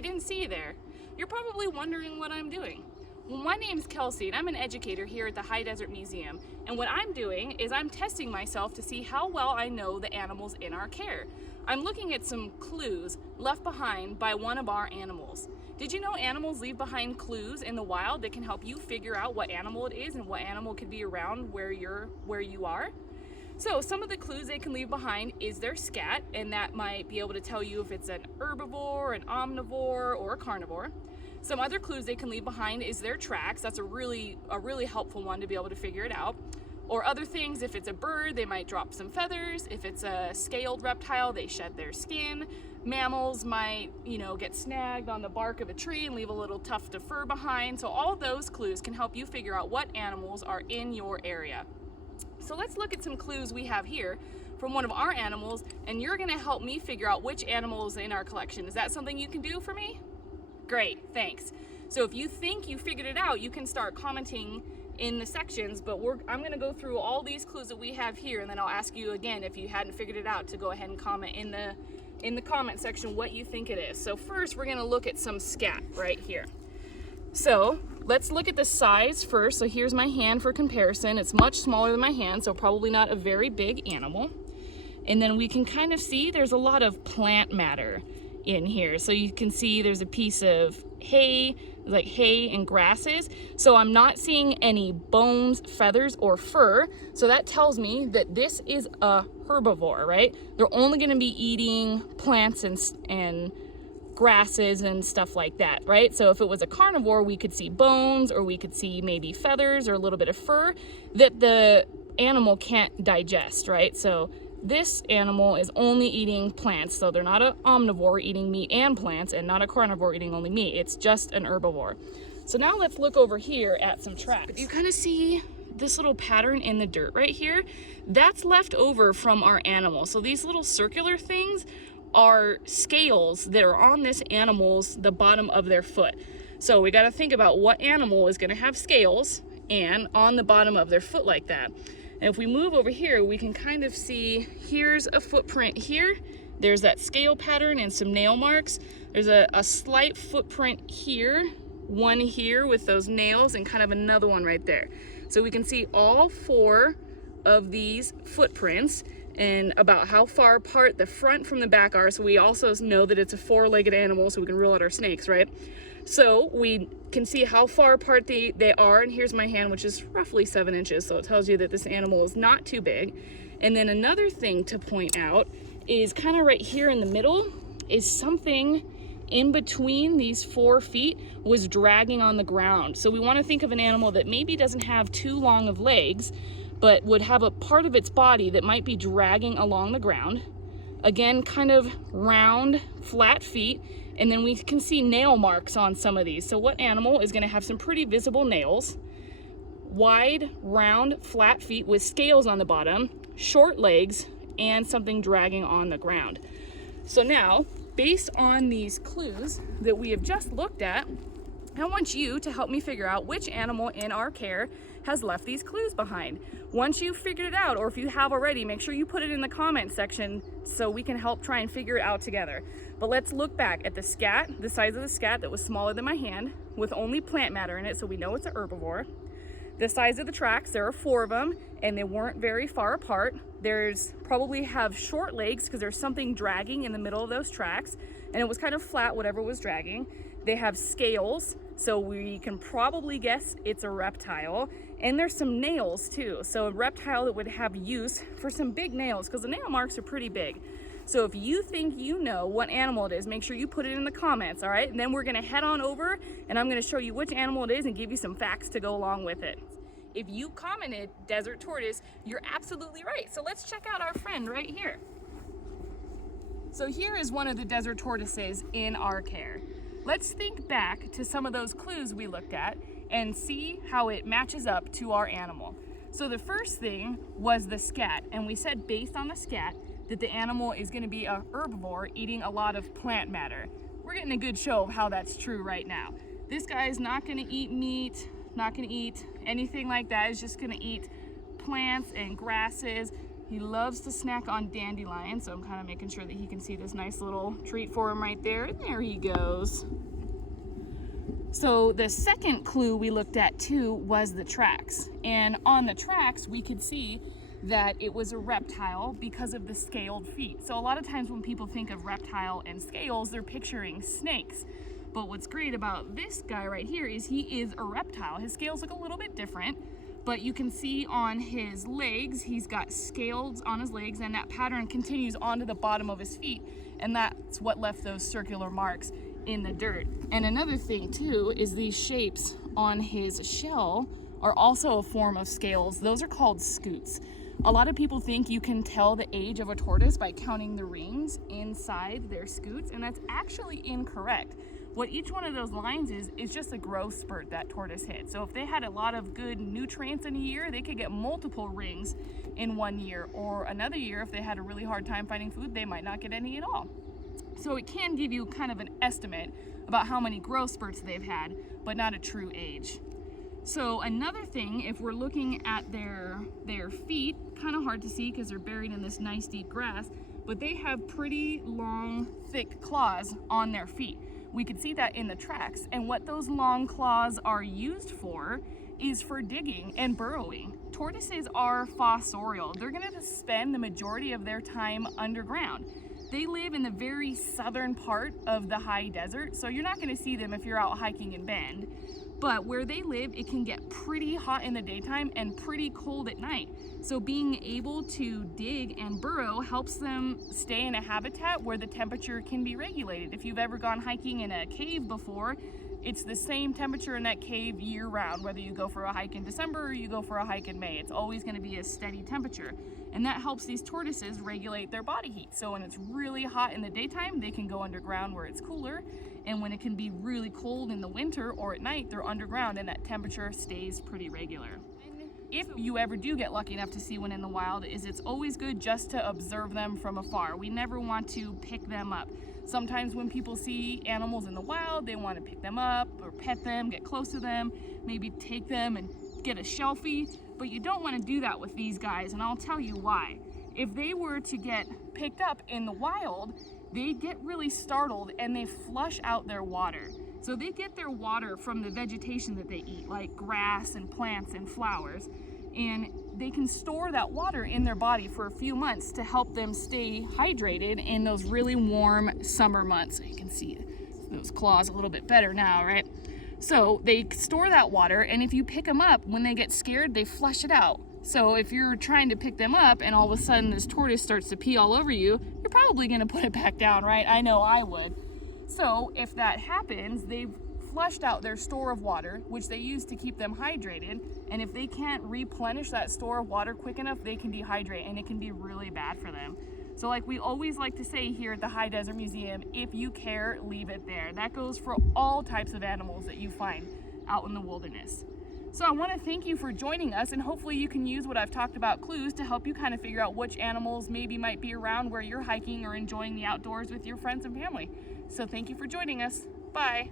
I didn't see you there. You're probably wondering what I'm doing. Well, my name's Kelsey and I'm an educator here at the High Desert Museum. And what I'm doing is I'm testing myself to see how well I know the animals in our care. I'm looking at some clues left behind by one of our animals. Did you know animals leave behind clues in the wild that can help you figure out what animal it is and what animal could be around where you are? So some of the clues they can leave behind is their scat, and that might be able to tell you if it's an herbivore, an omnivore, or a carnivore. Some other clues they can leave behind is their tracks. That's a really helpful one to be able to figure it out. Or other things, if it's a bird, they might drop some feathers. If it's a scaled reptile, they shed their skin. Mammals might, get snagged on the bark of a tree and leave a little tuft of fur behind. So all those clues can help you figure out what animals are in your area. So let's look at some clues we have here from one of our animals, and you're gonna help me figure out which animal is in our collection. Is that something you can do for me? Great, thanks. So if you think you figured it out, you can start commenting in the sections, but I'm gonna go through all these clues that we have here, and then I'll ask you again if you hadn't figured it out to go ahead and comment in the comment section what you think it is. So first we're gonna look at some scat right here. So let's look at the size first. So here's my hand for comparison. It's much smaller than my hand, so probably not a very big animal. And then we can kind of see there's a lot of plant matter in here. So you can see there's a piece of hay, like hay and grasses. So I'm not seeing any bones, feathers, or fur. So that tells me that this is a herbivore, right? They're only gonna be eating plants and grasses and stuff like that, right? So if it was a carnivore, we could see bones, or we could see maybe feathers or a little bit of fur that the animal can't digest, right? So this animal is only eating plants. So they're not an omnivore eating meat and plants, and not a carnivore eating only meat. It's just an herbivore. So now let's look over here at some tracks. You kind of see this little pattern in the dirt right here. That's left over from our animal. So these little circular things are scales that are on this animal's, the bottom of their foot. So we got to think about what animal is going to have scales and on the bottom of their foot like that. And if we move over here, we can kind of see, here's a footprint here. There's that scale pattern and some nail marks. There's a slight footprint here, one here with those nails, and kind of another one right there. So we can see all four of these footprints and about how far apart the front from the back are. So we also know that it's a four-legged animal, so we can rule out our snakes, right? So we can see how far apart they are, and here's my hand, which is roughly 7 inches, so it tells you that this animal is not too big. And then another thing to point out is kind of right here in the middle is something in between these 4 feet was dragging on the ground. So we want to think of an animal that maybe doesn't have too long of legs, but would have a part of its body that might be dragging along the ground. Again, kind of round, flat feet, and then we can see nail marks on some of these. So what animal is gonna have some pretty visible nails? Wide, round, flat feet with scales on the bottom, short legs, and something dragging on the ground. So now, based on these clues that we have just looked at, I want you to help me figure out which animal in our care has left these clues behind. Once you've figured it out, or if you have already, make sure you put it in the comment section so we can help try and figure it out together. But let's look back at the scat, the size of the scat that was smaller than my hand with only plant matter in it, so we know it's a herbivore. The size of the tracks, there are 4 of them, and they weren't very far apart. There's probably have short legs because there's something dragging in the middle of those tracks, and it was kind of flat, whatever was dragging. They have scales, so we can probably guess it's a reptile. And there's some nails too. So a reptile that would have use for some big nails, because the nail marks are pretty big. So if you think you know what animal it is, make sure you put it in the comments, all right? And then we're gonna head on over and I'm gonna show you which animal it is and give you some facts to go along with it. If you commented desert tortoise, you're absolutely right. So let's check out our friend right here. So here is one of the desert tortoises in our care. Let's think back to some of those clues we looked at and see how it matches up to our animal. So the first thing was the scat, and we said based on the scat that the animal is going to be a herbivore eating a lot of plant matter. We're getting a good show of how that's true right now. This guy is not going to eat meat, not going to eat anything like that. He's just going to eat plants and grasses, He loves to snack on dandelion, so I'm kind of making sure that he can see this nice little treat for him right there. And there he goes. So the second clue we looked at too was the tracks. And on the tracks, we could see that it was a reptile because of the scaled feet. So a lot of times when people think of reptile and scales, they're picturing snakes. But what's great about this guy right here is he is a reptile. His scales look a little bit different, but you can see on his legs, he's got scales on his legs, and that pattern continues onto the bottom of his feet, and that's what left those circular marks in the dirt. And another thing too is these shapes on his shell are also a form of scales. Those are called scutes. A lot of people think you can tell the age of a tortoise by counting the rings inside their scutes, and that's actually incorrect. What each one of those lines is just a growth spurt that tortoise hit. So if they had a lot of good nutrients in a year, they could get multiple rings in 1 year, or another year if they had a really hard time finding food, they might not get any at all. So it can give you kind of an estimate about how many growth spurts they've had, but not a true age. So another thing, if we're looking at their feet, kind of hard to see because they're buried in this nice deep grass, but they have pretty long, thick claws on their feet. We could see that in the tracks, and what those long claws are used for is for digging and burrowing. Tortoises are fossorial. They're gonna spend the majority of their time underground. They live in the very southern part of the high desert, so you're not gonna see them if you're out hiking in Bend. But where they live, it can get pretty hot in the daytime and pretty cold at night. So being able to dig and burrow helps them stay in a habitat where the temperature can be regulated. If you've ever gone hiking in a cave before, it's the same temperature in that cave year round, whether you go for a hike in December or you go for a hike in May. It's always gonna be a steady temperature. And that helps these tortoises regulate their body heat. So when it's really hot in the daytime, they can go underground where it's cooler. And when it can be really cold in the winter or at night, they're underground and that temperature stays pretty regular. If you ever do get lucky enough to see one in the wild, it's always good just to observe them from afar. We never want to pick them up. Sometimes when people see animals in the wild, they want to pick them up or pet them, get close to them, maybe take them and get a selfie, but you don't want to do that with these guys, and I'll tell you why. If they were to get picked up in the wild, they get really startled and they flush out their water. So they get their water from the vegetation that they eat, like grass and plants and flowers, and they can store that water in their body for a few months to help them stay hydrated in those really warm summer months. So you can see those claws a little bit better now, right? So they store that water, and if you pick them up, when they get scared, they flush it out. So if you're trying to pick them up and all of a sudden this tortoise starts to pee all over you, you're probably gonna put it back down, right? I know I would. So if that happens, they've flushed out their store of water, which they use to keep them hydrated. And if they can't replenish that store of water quick enough, they can dehydrate and it can be really bad for them. So like we always like to say here at the High Desert Museum, if you care, leave it there. That goes for all types of animals that you find out in the wilderness. So I want to thank you for joining us, and hopefully you can use what I've talked about clues to help you kind of figure out which animals maybe might be around where you're hiking or enjoying the outdoors with your friends and family. So thank you for joining us. Bye.